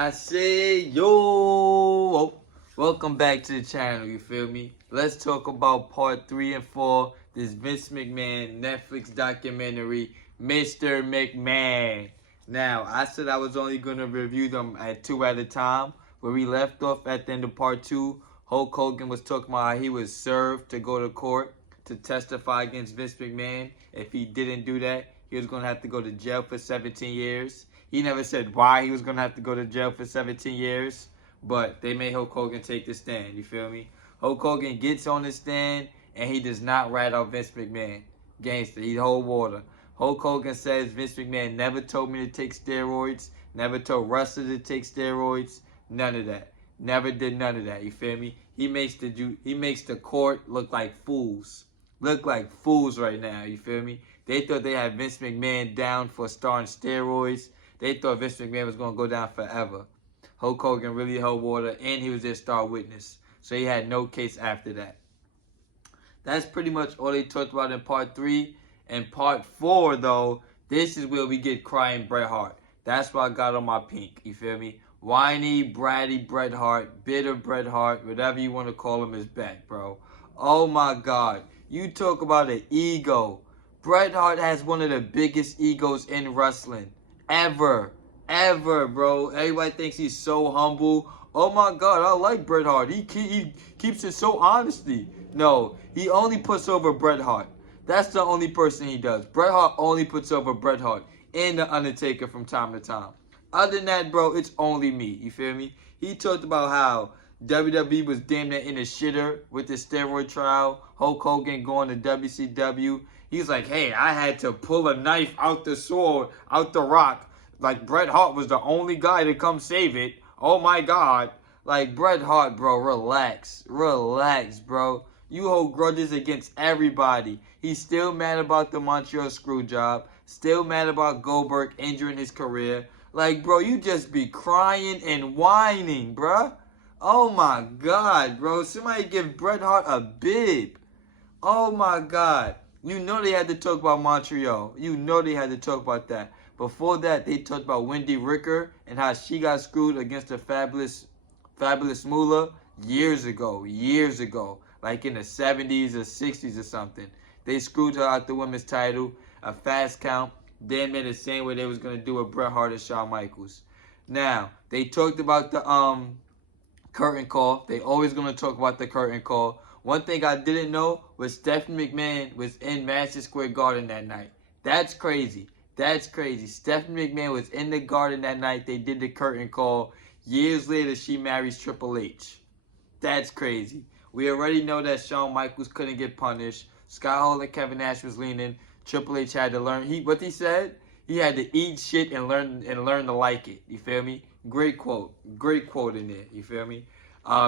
I say, yo, welcome back to the channel, you feel me? Let's talk about part 3 and 4, this Vince McMahon Netflix documentary, Mr. McMahon. Now, I said I was only going to review them at 2 at a time. Where we left off at the end of part 2, Hulk Hogan was talking about how he was served to go to court to testify against Vince McMahon. If he didn't do that, he was going to have to go to jail for 17 years. He never said why he was going to have to go to jail for 17 years, but they made Hulk Hogan take the stand, you feel me? Hulk Hogan gets on the stand, and he does not rat out Vince McMahon. Gangster, he hold water. Hulk Hogan says Vince McMahon never told me to take steroids, never told wrestlers to take steroids, none of that. Never did none of that, you feel me? He makes the court look like fools. Look like fools right now, you feel me? They thought they had Vince McMahon down for starting steroids. They thought Vince McMahon was going to go down forever. Hulk Hogan really held water, and he was their star witness. So he had no case after that. That's pretty much all they talked about in part 3. And part 4, though, this is where we get crying Bret Hart. That's why I got on my pink, you feel me? Whiny, bratty Bret Hart, bitter Bret Hart, whatever you want to call him is back, bro. Oh my God. You talk about an ego. Bret Hart has one of the biggest egos in wrestling. Ever, bro. Everybody thinks he's so humble. Oh my God, I like Bret Hart. He keeps it so honestly. No, he only puts over Bret Hart. That's the only person he does. Bret Hart only puts over Bret Hart and The Undertaker from time to time. Other than that, bro, it's only me. You feel me? He talked about how WWE was damn near in a shitter with the steroid trial. Hulk Hogan going to WCW. He's like, hey, I had to pull a knife out the sword, out the rock. Like, Bret Hart was the only guy to come save it. Oh, my God. Like, Bret Hart, bro, relax. Relax, bro. You hold grudges against everybody. He's still mad about the Montreal screw job. Still mad about Goldberg injuring his career. Like, bro, you just be crying and whining, bro. Oh, my God, bro. Somebody give Bret Hart a bib. Oh, my God. You know they had to talk about Montreal. You know they had to talk about that. Before that, they talked about Wendy Ricker and how she got screwed against the Fabulous Moolah years ago. Like in the 70s or 60s or something. They screwed her out the women's title, a fast count. Then made the same way they was going to do with Bret Hart and Shawn Michaels. Now, they talked about the curtain call. They always going to talk about the curtain call. One thing I didn't know was Stephanie McMahon was in Madison Square Garden that night. That's crazy. That's crazy. Stephanie McMahon was in the Garden that night. They did the curtain call. Years later, she marries Triple H. That's crazy. We already know that Shawn Michaels couldn't get punished. Scott Hall and Kevin Nash was leaning. Triple H had to learn. What he said? He had to eat shit and learn to like it. You feel me? Great quote. Great quote in there. You feel me?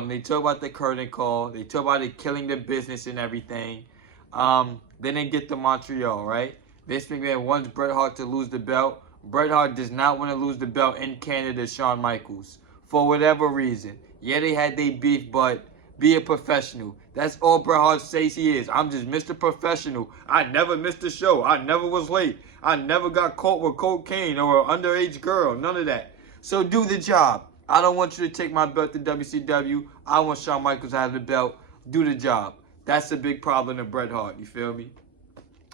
They talk about the curtain call. They talk about it killing the business and everything. Then they get to Montreal, right? Vince McMahon wants Bret Hart to lose the belt. Bret Hart does not want to lose the belt in Canada to Shawn Michaels. For whatever reason. Yeah, they had their beef, but be a professional. That's all Bret Hart says he is. I'm just Mr. Professional. I never missed a show. I never was late. I never got caught with cocaine or an underage girl. None of that. So do the job. I don't want you to take my belt to WCW. I want Shawn Michaels to have the belt. Do the job. That's a big problem to Bret Hart. You feel me?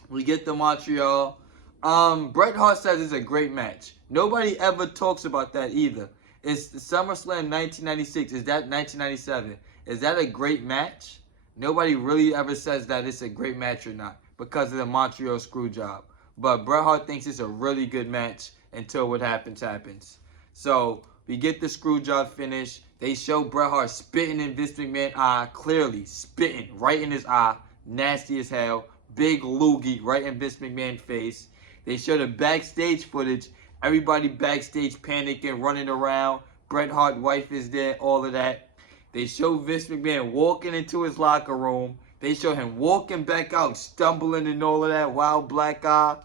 We get to Montreal. Bret Hart says it's a great match. Nobody ever talks about that either. It's SummerSlam 1996. Is that 1997? Is that a great match? Nobody really ever says that it's a great match or not because of the Montreal screw job. But Bret Hart thinks it's a really good match until what happens, happens. So we get the screw job finish. They show Bret Hart spitting in Vince McMahon's eye, clearly spitting right in his eye. Nasty as hell. Big loogie right in Vince McMahon's face. They show the backstage footage. Everybody backstage panicking, running around. Bret Hart's wife is there, all of that. They show Vince McMahon walking into his locker room. They show him walking back out, stumbling and all of that, wild black eye.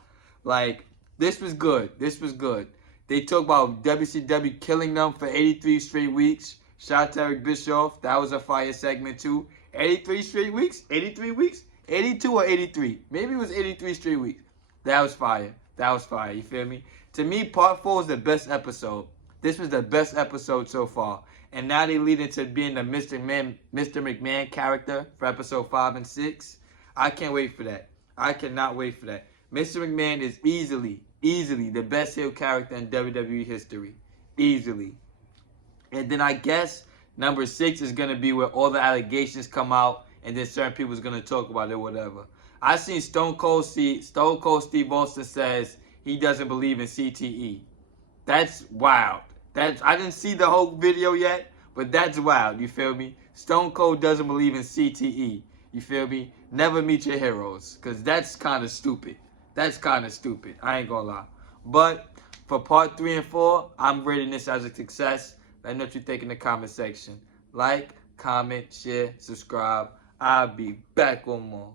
Like, this was good. This was good. They talk about WCW killing them for 83 straight weeks. Shout out to Eric Bischoff. That was a fire segment too. 83 straight weeks? 83 weeks? 82 or 83? Maybe it was 83 straight weeks. That was fire. That was fire. You feel me? To me, part 4 is the best episode. This was the best episode so far. And now they lead into being the Mr. McMahon character for episode 5 and 6. I can't wait for that. I cannot wait for that. Mr. McMahon is easily the best heel character in WWE history. Easily. And then I guess number 6 is going to be where all the allegations come out and then certain people's going to talk about it or whatever. I seen Stone Cold Steve Austin says he doesn't believe in CTE. That's wild. I didn't see the whole video yet, but that's wild. You feel me? Stone Cold doesn't believe in CTE. You feel me? Never meet your heroes, because that's kind of stupid. That's kind of stupid. I ain't gonna lie. But for part 3 and 4, I'm rating this as a success. Let me know what you think in the comment section. Like, comment, share, subscribe. I'll be back with more.